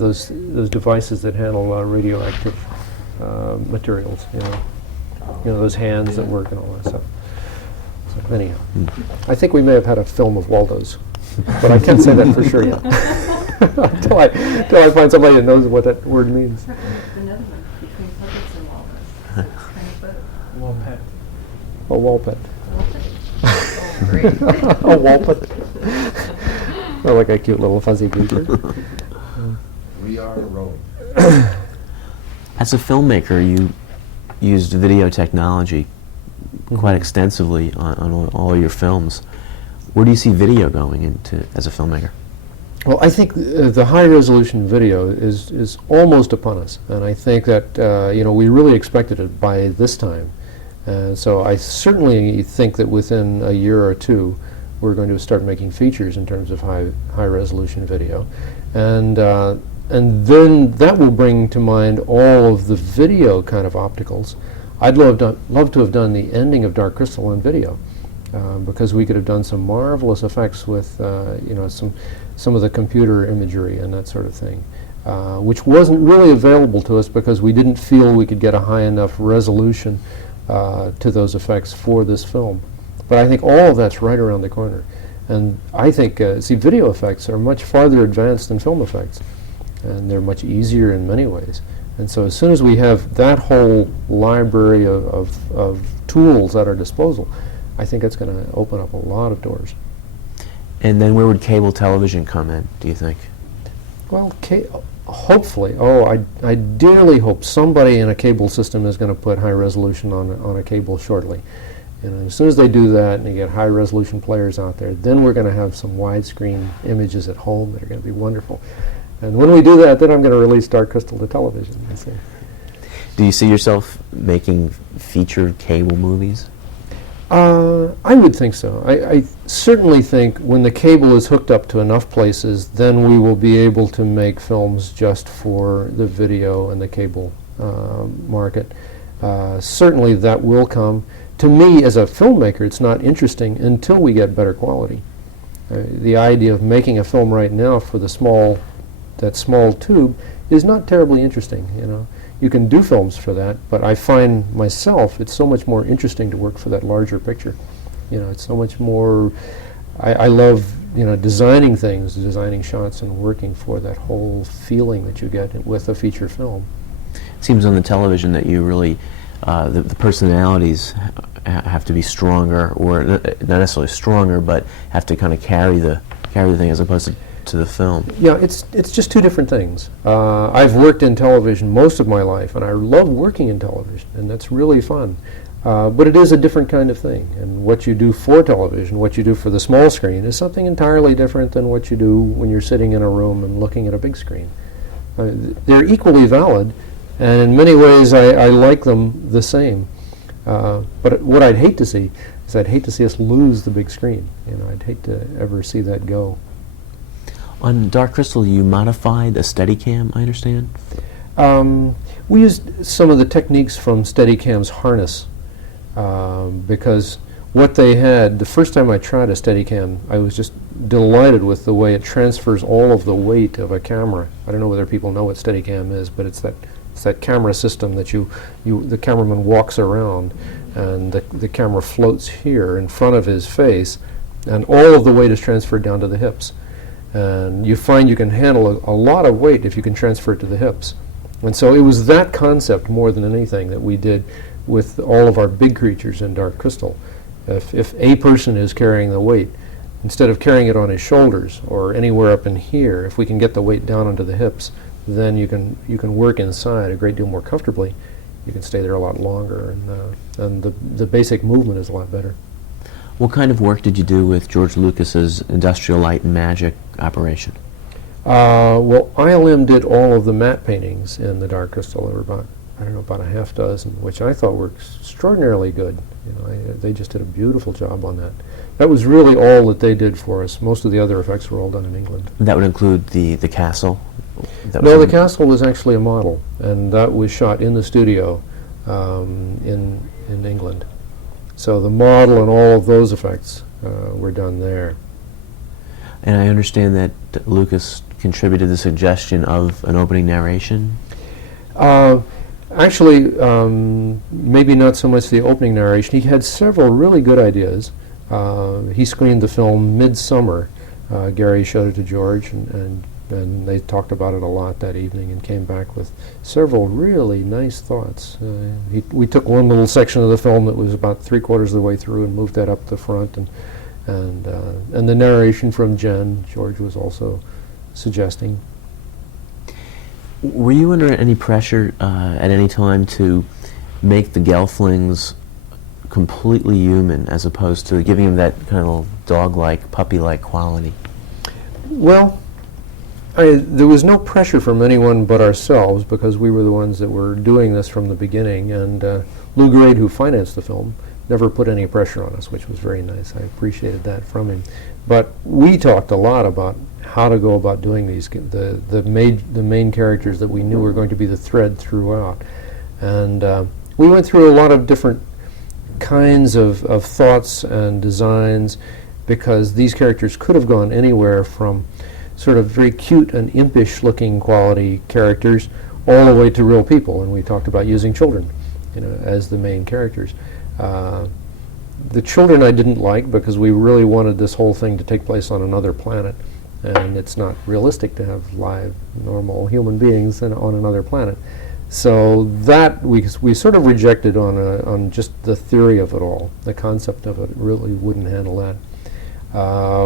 those devices that handle radioactive materials. Those hands that work and all that stuff. So anyhow, I think we may have had a film of Waldo's, but I can't say that for sure yet. Until I find somebody that knows what that word means. Another one between puppets and walnuts. Kind of Walpet. A Walpet. Oh, great. A Walpet. Oh, like a cute little fuzzy creature. We are rolling. As a filmmaker, you used video technology quite extensively on all your films. Where do you see video going into as a filmmaker? Well, I think the high-resolution video is almost upon us, and I think that we really expected it by this time. So I certainly think that within a year or two, we're going to start making features in terms of high-resolution video, and then that will bring to mind all of the video kind of opticals. I'd love to have done the ending of Dark Crystal on video, because we could have done some marvelous effects with some of the computer imagery and that sort of thing, which wasn't really available to us because we didn't feel we could get a high enough resolution to those effects for this film. But I think all of that's right around the corner. And I think, video effects are much farther advanced than film effects, and they're much easier in many ways. And so as soon as we have that whole library of tools at our disposal, I think it's going to open up a lot of doors. And then where would cable television come in, do you think? Well, hopefully. I dearly hope somebody in a cable system is going to put high resolution on a cable shortly. As soon as they do that and you get high resolution players out there, then we're going to have some widescreen images at home that are going to be wonderful. And when we do that, then I'm going to release Dark Crystal to television. Do you see yourself making feature cable movies? I would think so. I certainly think when the cable is hooked up to enough places, then we will be able to make films just for the video and the cable market. Certainly that will come. To me, as a filmmaker, it's not interesting until we get better quality. The idea of making a film right now for that small tube is not terribly interesting. You can do films for that, but I find myself it's so much more interesting to work for that larger picture. It's so much more. I love designing things, designing shots, and working for that whole feeling that you get with a feature film. It seems on the television that you really the personalities have to be stronger, or not necessarily stronger, but have to kind of carry the thing as opposed to the film. Yeah, it's just two different things. I've worked in television most of my life, and I love working in television, and that's really fun. But it is a different kind of thing, and what you do for television, what you do for the small screen, is something entirely different than what you do when you're sitting in a room and looking at a big screen. They're equally valid, and in many ways I like them the same. But what I'd hate to see is I'd hate to see us lose the big screen. I'd hate to ever see that go. On Dark Crystal, you modified a Steadicam, I understand? We used some of the techniques from Steadicam's harness, because what they had, the first time I tried a Steadicam, I was just delighted with the way it transfers all of the weight of a camera. I don't know whether people know what Steadicam is, but it's that camera system that the cameraman walks around, and the camera floats here in front of his face, and all of the weight is transferred down to the hips. And you find you can handle a lot of weight if you can transfer it to the hips. And so it was that concept more than anything that we did with all of our big creatures in Dark Crystal. If a person is carrying the weight, instead of carrying it on his shoulders or anywhere up in here, if we can get the weight down onto the hips, then you can work inside a great deal more comfortably. You can stay there a lot longer, and the basic movement is a lot better. What kind of work did you do with George Lucas's Industrial Light and Magic operation? Well, ILM did all of the matte paintings in the Dark Crystal. There were about a half dozen, which I thought were extraordinarily good. They just did a beautiful job on that. That was really all that they did for us. Most of the other effects were all done in England. That would include the castle? No, the castle was actually a model, and that was shot in the studio in England. So the model and all of those effects were done there. And I understand that Lucas contributed the suggestion of an opening narration? Actually, maybe not so much the opening narration. He had several really good ideas. He screened the film midsummer. Gary showed it to George, and they talked about it a lot that evening and came back with several really nice thoughts. We took one little section of the film that was about 3/4 of the way through and moved that up the front, and the narration from Jen, George was also suggesting. Were you under any pressure at any time to make the Gelflings completely human as opposed to giving them that kind of dog-like, puppy-like quality? Well, there was no pressure from anyone but ourselves because we were the ones that were doing this from the beginning, and Lou Grade, who financed the film, never put any pressure on us, which was very nice. I appreciated that from him. But we talked a lot about how to go about doing these, the main characters that we knew were going to be the thread throughout. And we went through a lot of different kinds of thoughts and designs because these characters could have gone anywhere from sort of very cute and impish looking quality characters all the way to real people, and we talked about using children, as the main characters. The children I didn't like because we really wanted this whole thing to take place on another planet, and it's not realistic to have live, normal human beings on another planet. So that we sort of rejected on just the theory of it all. The concept of it really wouldn't handle that.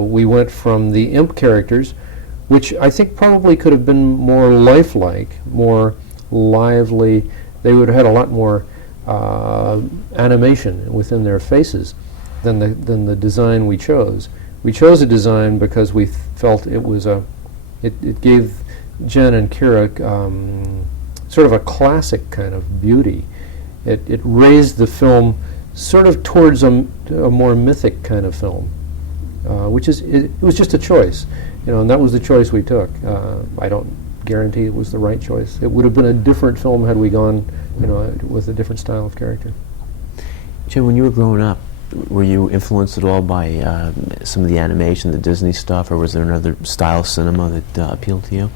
We went from the imp characters, which I think probably could have been more lifelike, more lively. They would have had a lot more animation within their faces than the design we chose. We chose a design because we felt it was it gave Jen and Kira sort of a classic kind of beauty. It raised the sort of towards a more mythic kind of film, which is it was just a choice, and that was the choice we took. I don't guarantee it was the right choice. It would have been a different film had we gone, with a different style of character. Jim, when you were growing up, were you influenced at all by some of the animation, the Disney stuff, or was there another style of cinema that appealed to you?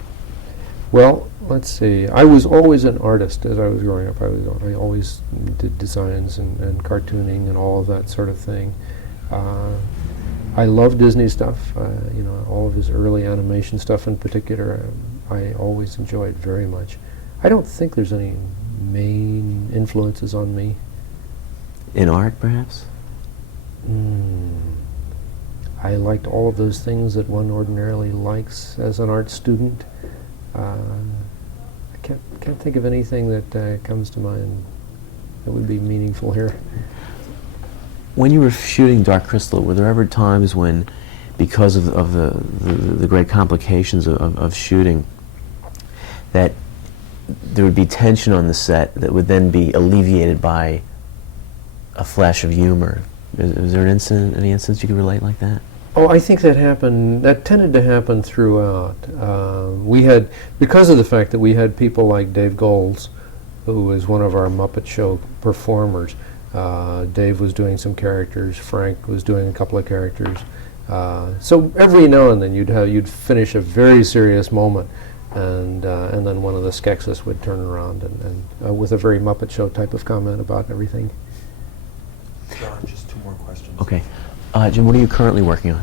Well, let's see. I was always an artist as I was growing up. I always did designs and cartooning and all of that sort of thing. I love Disney stuff. All of his early animation stuff in particular, I always enjoyed very much. I don't think there's any main influences on me. In art, perhaps? I liked all of those things that one ordinarily likes as an art student. I can't think of anything that comes to mind that would be meaningful here. When you were shooting Dark Crystal, were there ever times when, because of the great complications of shooting, that there would be tension on the set that would then be alleviated by a flash of humor? Is there any instance you could relate like that? Oh, I think that happened. That tended to happen throughout. We had, because of the fact that we had people like Dave Goelz, who was one of our Muppet Show performers. Dave was doing some characters. Frank was doing a couple of characters. So every now and then you'd finish a very serious moment, and then one of the Skeksis would turn around and with a very Muppet Show type of comment about everything. John, just 2 more questions. Okay. Jim, what are you currently working on?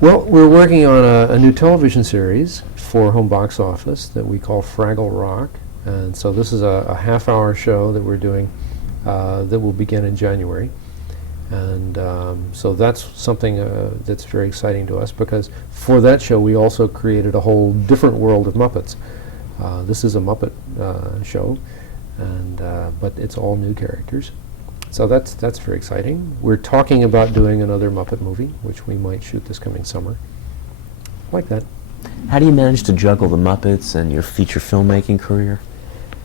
Well, we're working on a new television series for home box office that we call Fraggle Rock. And so this is a half-hour show that we're doing that will begin in January. And so that's something that's very exciting to us because for that show we also created a whole different world of Muppets. This is a Muppet show, and but it's all new characters. So that's very exciting. We're talking about doing another Muppet movie, which we might shoot this coming summer. Like that. How do you manage to juggle the Muppets and your feature filmmaking career?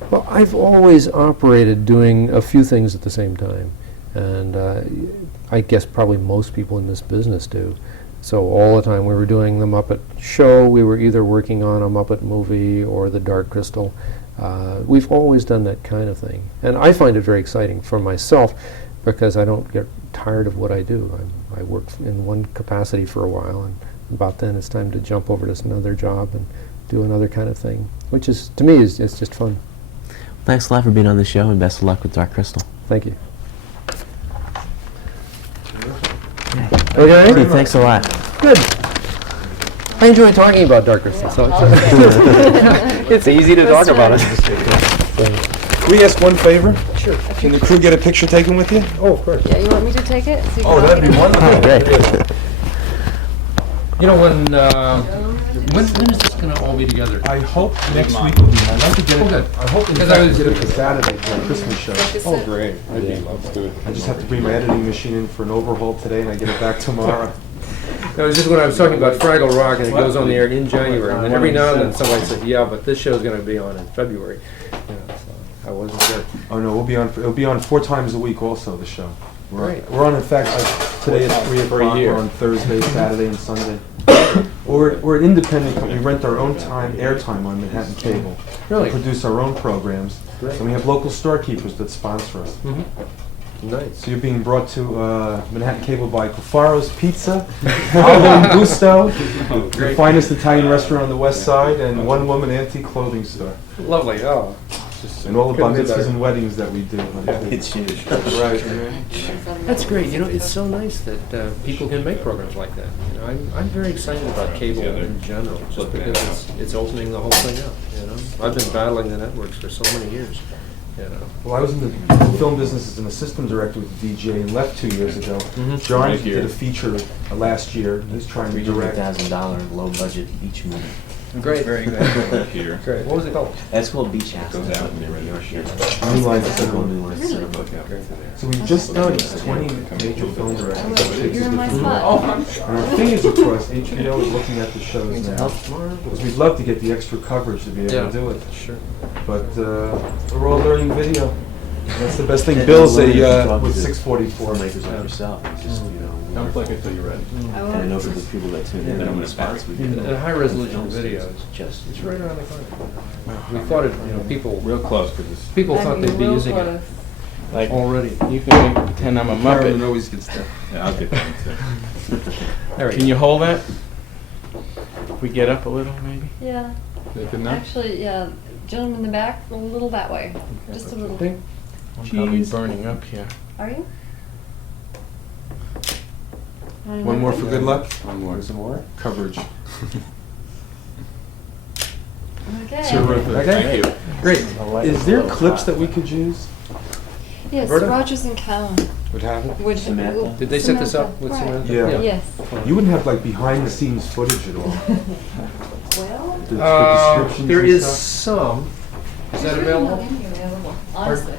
Well, I've always operated doing a few things at the same time, and I guess probably most people in this business do. So all the time we were doing the Muppet show, we were either working on a Muppet movie or the Dark Crystal. We've always done that kind of thing, and I find it very exciting for myself because I don't get tired of what I do. I work in one capacity for a while, and about then it's time to jump over to another job and do another kind of thing, which is, to me, is just fun. Thanks a lot for being on the show, and best of luck with Dark Crystal. Thank you. Okay. Hey, thanks a lot. Good. I enjoy talking about Dark Crystal. So it's easy to talk about it. Can we ask one favor? Sure. Can the crew get a picture taken with you? Oh, of course. Yeah, you want me to take it? So you Oh, can that'd be all get wonderful. Great. You know, when is this going to all be together? I hope next week will be. I'd like to get it. Okay. I hope in Because fact I was- get it for Saturday for the Christmas show. this Oh, in. great. Let's do it. I just have to bring my editing machine in for an overhaul today, and I get it back tomorrow. That was just when I was talking about Fraggle Rock, and it goes on the air in January. And then every now and then somebody said, yeah, but this show's going to be on in February. You know, so I wasn't sure. Oh no, it'll be on 4 times a week also, the show. Great. We're on, in fact, today at 3 o'clock, we're on Thursday, Saturday, and Sunday. We're an independent company. We rent our own airtime on Manhattan Cable. Really? We produce our own programs. Great. And we have local storekeepers that sponsor us. Nice. So you're being brought to Manhattan Cable by Cufaro's Pizza, Aldo Gusto, the finest Italian restaurant on the west side, and One Woman Antique Clothing Store. Lovely. Oh. And all the Couldn't be bar mitzvahs better. and weddings that we do. It's huge. Right. That's great. You know, it's so nice that people can make programs like that. You know, I'm very excited about cable in general, just because it's opening the whole thing up. You know, I've been battling the networks for so many years. You know. Well, I was in the film business as an assistant director with DJ and left 2 years ago. John Right here. did a feature last year. He's trying to direct. $300,000 low budget each movie. Great. Very good. Here. Great. What was it called? That's called Beach House. Goes out in the New York. New Line Cinema. New Line Cinema. So we've just done 20 major film directors. You're in my spot. And our thing is, of course, HBO is looking at the shows now. Because we'd love to get the extra coverage to be able to do it. Sure. But we're all learning video. That's the best thing. And Bill's learning to a talk with to 644. filmmakers like yourself. It's just, you know, Don't click it till you're ready. I and I will. know for the people that tune in, Then I'm the gonna response we And get. high resolution videos. Just It's right around the corner. We thought it, you know, people Real close, because it's... people I'd thought they'd be real using it close. Like, already. you can make, pretend I'm a Marilyn Muppet. always gets that. Yeah, I'll get that one too. There we Can go. you hold that? If we get up a little, maybe? Yeah. Good enough? Actually, yeah. Gentleman in the back, a little that way. Just a little. Ding. I'm probably Cheese. burning up here. Are you? One more for good luck. One more. Some more. Coverage. Okay. Terrific. Okay. Thank you. Great. Is there clips that we could use? Yes, Roberta? Rogers and Cowan. Would have it? Would Samantha? Did they set this up with Right. Samantha? Yeah. Yes. You wouldn't have like behind the scenes footage at all. Well. The descriptions There and is stuff? some. Is that there's really available? not any available, honestly.